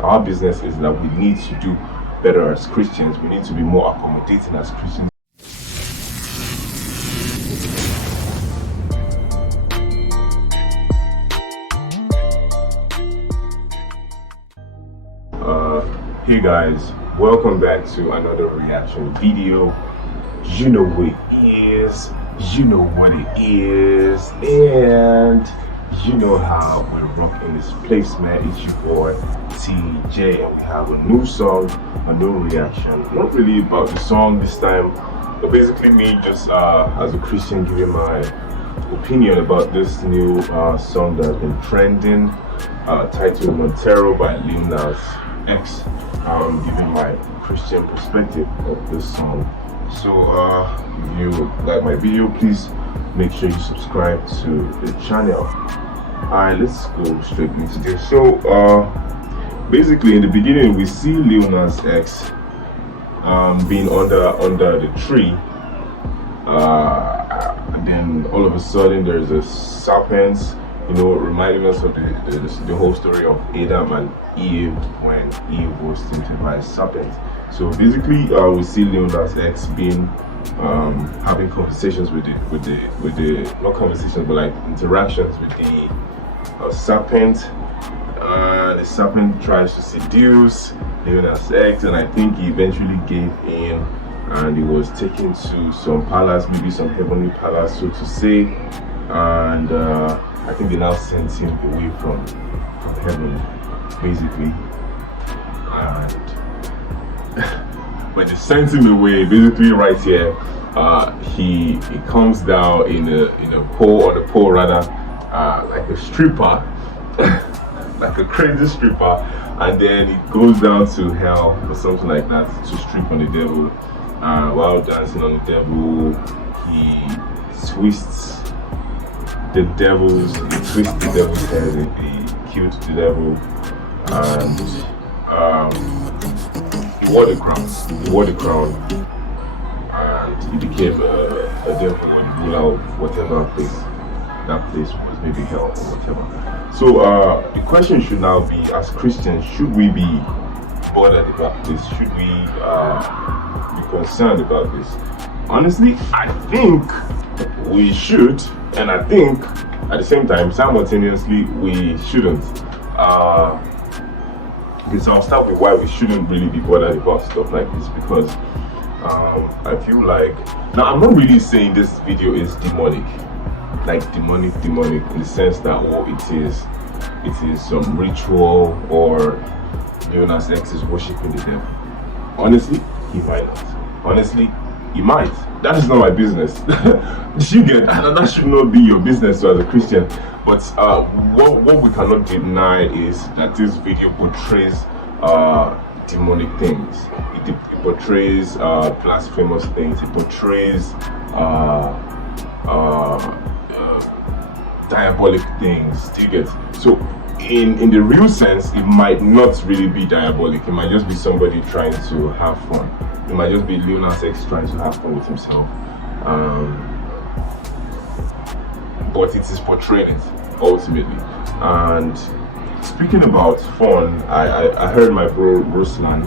Our business is that we need to do better as Christians. We need to be more accommodating as Christians. Hey guys, welcome back to another reaction video. You know what it is, you know what it is, and you know how we rock in this place, man. It's your boy TJ, and we have a new song, a new reaction. Not really about the song this time, but basically me just as a Christian giving my opinion about this new song that's been trending, titled Montero by Lil Nas X. Giving my Christian perspective of this song. So if you like my video, please make sure you subscribe to the channel. Alright, let's go straight into this. So basically in the beginning we see Lil Nas X being under the tree, and then all of a sudden there's a serpent, you know, reminding us of the whole story of Adam and Eve when Eve was tempted by a serpent. So basically, we see Lil Nas X being having conversations with the not conversations but like interactions with the serpent. The serpent tries to seduce Lil Nas X, and I think he eventually gave in, and he was taken to some palace, maybe some heavenly palace, so to say, and I think they now sent him away from heaven, basically. And when they sent him away, basically right here, he comes down in a pole, on a pole rather, like a stripper, like a crazy stripper, and then he goes down to hell or something like that to strip on the devil. While dancing on the devil, he twists he twists the devil's head, and he killed the devil, and he wore the crown, and he became a devil and ruler of whatever place that place was, maybe hell or whatever. So the question should now be, as Christians, should we be bothered about this? Should we be concerned about this? Honestly, I think we should, and I think at the same time, simultaneously, we shouldn't. Okay, so I'll start with why we shouldn't really be bothered about stuff like this, because I feel like, now I'm not really saying this video is demonic, like demonic in the sense that, oh, it is some ritual or Lil Nas X is worshiping the devil. Honestly, he might not. Honestly, he might. That is not my business. You get that? That should not be your business as a Christian. But what we cannot deny is that this video portrays demonic things. It portrays blasphemous things. It portrays diabolic things. Do you get? So in the real sense, it might not really be diabolic. It might just be somebody trying to have fun. It might just be Lil Nas X trying to have fun with himself. But it is portraying it ultimately. And speaking about fun, I heard my bro Ruslan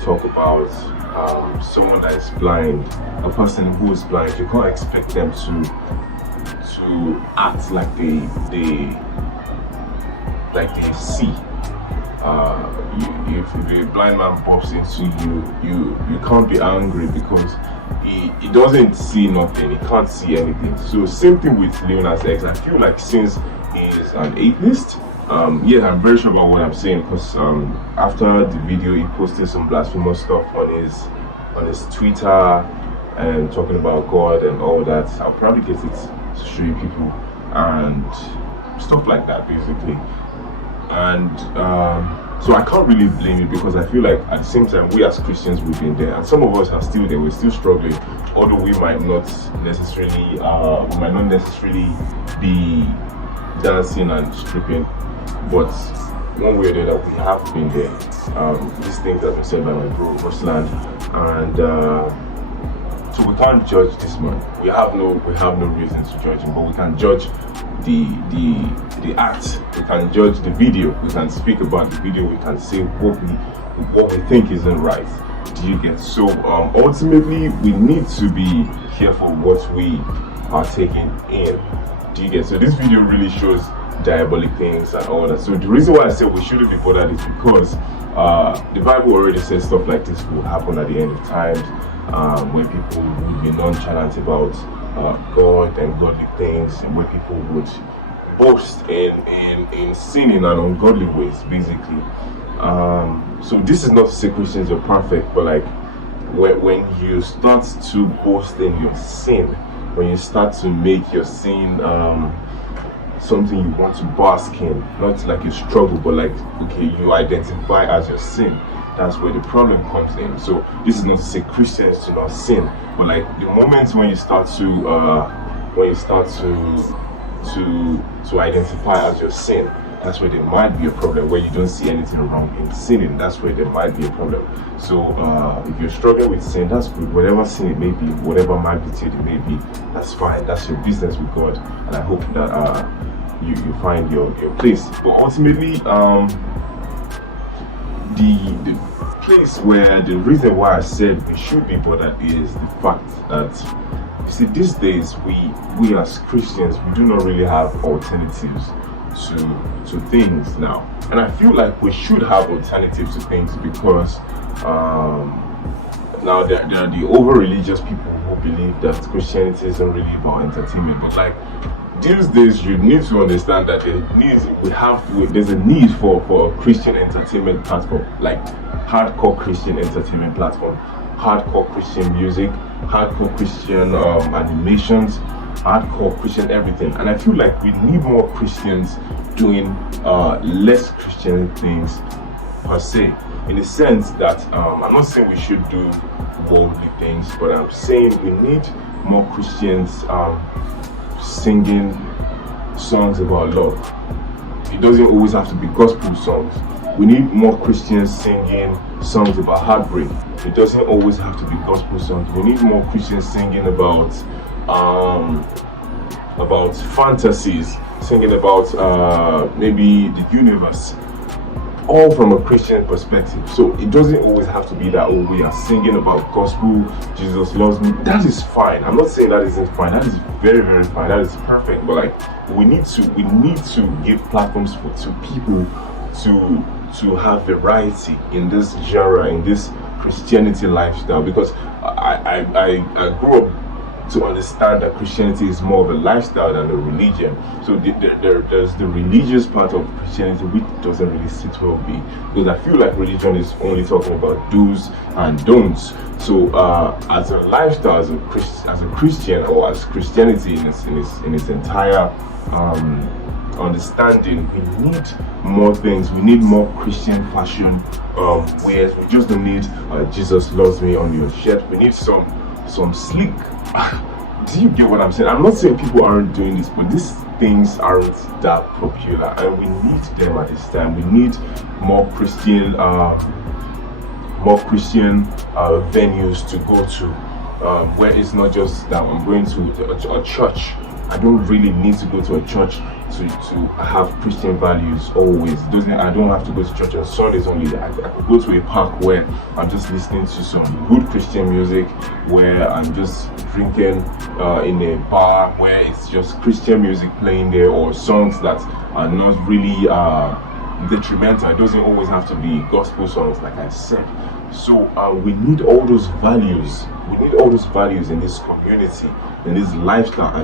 talk about someone that is blind, a person who is blind. You can't expect them to act like they see. If a blind man bumps into you can't be angry because he doesn't see nothing, he can't see anything. So same thing with Lil Nas X. I feel like since he is an atheist, yeah, I'm very sure about what I'm saying, because after the video he posted some blasphemous stuff on his Twitter and talking about God and all that. I'll probably get it to show you people and stuff like that, basically. And so I can't really blame it, because I feel like at the same time we as Christians, we've been there, and some of us are still there. We're still struggling, although we might not necessarily be dancing and stripping, but one way or the other we have been there. These things have been said by my bro Ruslan, and so we can't judge this man. We have no reason to judge him, but we can judge the the act, we can judge the video, we can speak about the video, we can say what we think isn't right. Do you get? So ultimately we need to be careful what we are taking in. Do you get? So this video really shows diabolic things and all that. So the reason why I say we shouldn't be bothered is because the Bible already says stuff like this will happen at the end of times, where people would be nonchalant about God and godly things, and where people would boast in sinning and ungodly ways, basically. So this is not to say Christians are perfect, but like when you start to boast in your sin, when you start to make your sin something you want to bask in, not like a struggle, but like, okay, you identify as your sin, that's where the problem comes in. So this is not to say Christians do not sin, but like the moments when you start to identify as your sin, that's where there might be a problem. Where you don't see anything wrong in sinning, that's where there might be a problem. So if you're struggling with sin, that's good. Whatever sin it may be, whatever magnitude it may be, that's fine. That's your business with God, and I hope that you find your place. But ultimately, the place where the reason why I said we should be bothered is the fact that, you see, these days we as Christians, we do not really have alternatives to things now, and I feel like we should have alternatives to things, because now there are the over religious people who believe that Christianity isn't really about entertainment, but like these days you need to understand that there's a need for a Christian entertainment platform, like hardcore Christian entertainment platform, hardcore Christian music, hardcore Christian animations, hardcore Christian everything. And I feel like we need more Christians doing less Christian things per se, in the sense that I'm not saying we should do worldly things, but I'm saying we need more Christians singing songs about love. It doesn't always have to be gospel songs. We need more Christians singing songs about heartbreak. It doesn't always have to be gospel songs. We need more Christians singing about fantasies, singing about maybe the universe, all from a Christian perspective. So it doesn't always have to be that, oh, we are singing about gospel, Jesus loves me. That is fine. I'm not saying that isn't fine. That is very, very fine. That is perfect. But like we need to give platforms to people to have variety in this genre, in this Christianity lifestyle, because I grew up to understand that Christianity is more of a lifestyle than a religion. So there's the religious part of Christianity which doesn't really sit well with me, because I feel like religion is only talking about do's and don'ts. So as a lifestyle, as a Christian, or as Christianity in its entire understanding, we need more things. We need more Christian fashion wears. We just don't need Jesus loves me on your shirt. We need some sleek. Do you get what I'm saying? I'm not saying people aren't doing this, but these things aren't that popular, and we need them at this time. We need more Christian venues to go to, where it's not just that I'm going to a church. I don't really need to go to a church to have Christian values always. I don't have to go to church on Sundays only. I could go to a park where I'm just listening to some good Christian music, where I'm just drinking in a bar where it's just Christian music playing there, or songs that are not really detrimental. It doesn't always have to be gospel songs, like I said. So we need all those values. We need all those values in this community, in this lifestyle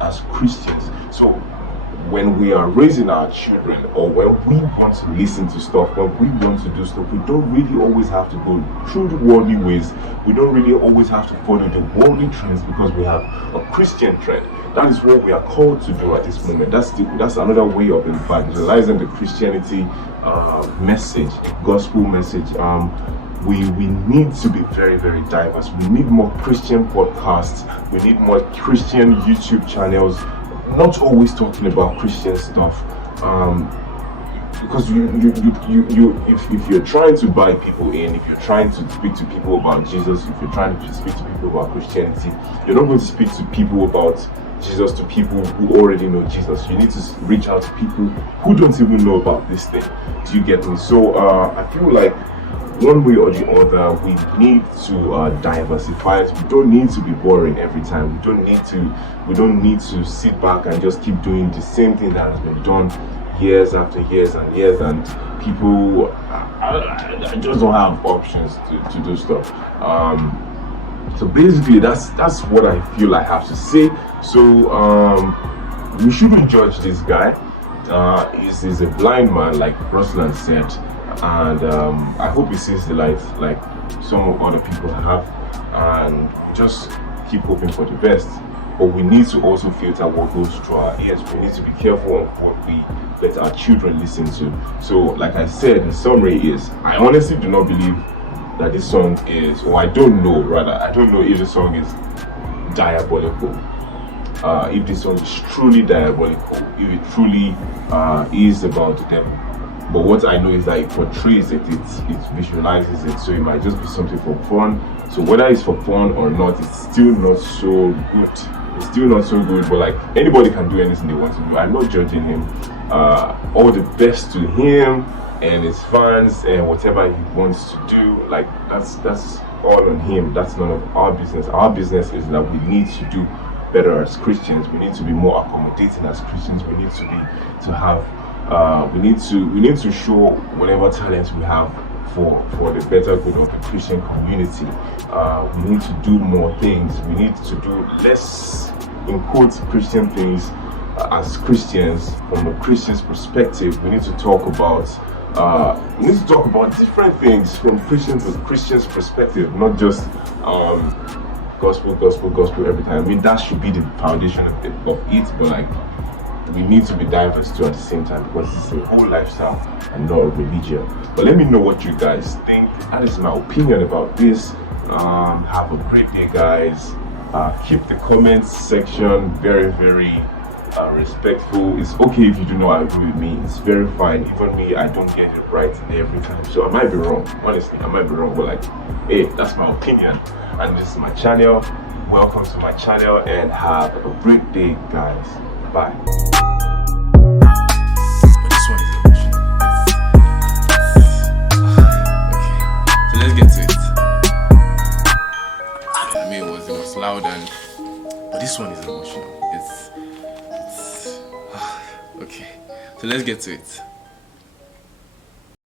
as Christians. So when we are raising our children, or when we want to listen to stuff, when we want to do stuff, we don't really always have to go through the worldly ways. We don't really always have to follow the worldly trends, because we have a Christian trend. That is what we are called to do at this moment. That's another way of evangelizing the Christianity message, the gospel message. We need to be very, very diverse. We need more Christian podcasts. We need more Christian YouTube channels, not always talking about Christian stuff. Because if you're trying to buy people in, if you're trying to speak to people about Jesus, if you're trying to speak to people about Christianity, you're not going to speak to people about Jesus to people who already know Jesus. You need to reach out to people who don't even know about this thing. Do you get me? So I feel like one way or the other, we need to diversify it. We don't need to be boring every time. We don't need to sit back and just keep doing the same thing that has been done years after years and years, and people I just don't have options to do stuff. So basically that's what I feel I have to say. So we shouldn't judge this guy. He's a blind man, like Ruslan said, and I hope he sees the light like some other people have, and just keep hoping for the best. But we need to also filter what goes through our ears. We need to be careful of what we let our children listen to. So like I said, the summary is, I honestly do not believe that this song is, or I don't know if the song is diabolical. If this song is truly diabolical, if it truly is about the devil. But what I know is that it portrays it, it visualizes it, so it might just be something for fun. So whether it's for fun or not, it's still not so good. It's still not so good, but like, anybody can do anything they want to do. I'm not judging him. All the best to him and his fans and whatever he wants to do. Like, that's all on him. That's none of our business. Our business is that we need to do better as Christians. We need to be more accommodating as Christians. We need to show whatever talents we have for the better good of the Christian community. We need to do more things. We need to do less, in quotes, Christian things as Christians from a Christian's perspective. We need to talk about different things from Christian's perspective, not just gospel every time. I mean, that should be the foundation of it, but like, we need to be diverse too at the same time, because it's a whole lifestyle and not a religion. But let me know what you guys think. That is my opinion about this. Have a great day, guys. Keep the comments section very, very respectful. It's okay if you do not agree with me. It's very fine. Even me, I don't get it right every time, so I might be wrong. Honestly, I might be wrong, but like, hey, that's my opinion, and this is my channel. Welcome to my channel, and have a great day, guys. Bye. But this one is emotional. Okay, so let's get to it. I mean, it was loud, but this one is emotional. It's okay. So let's get to it.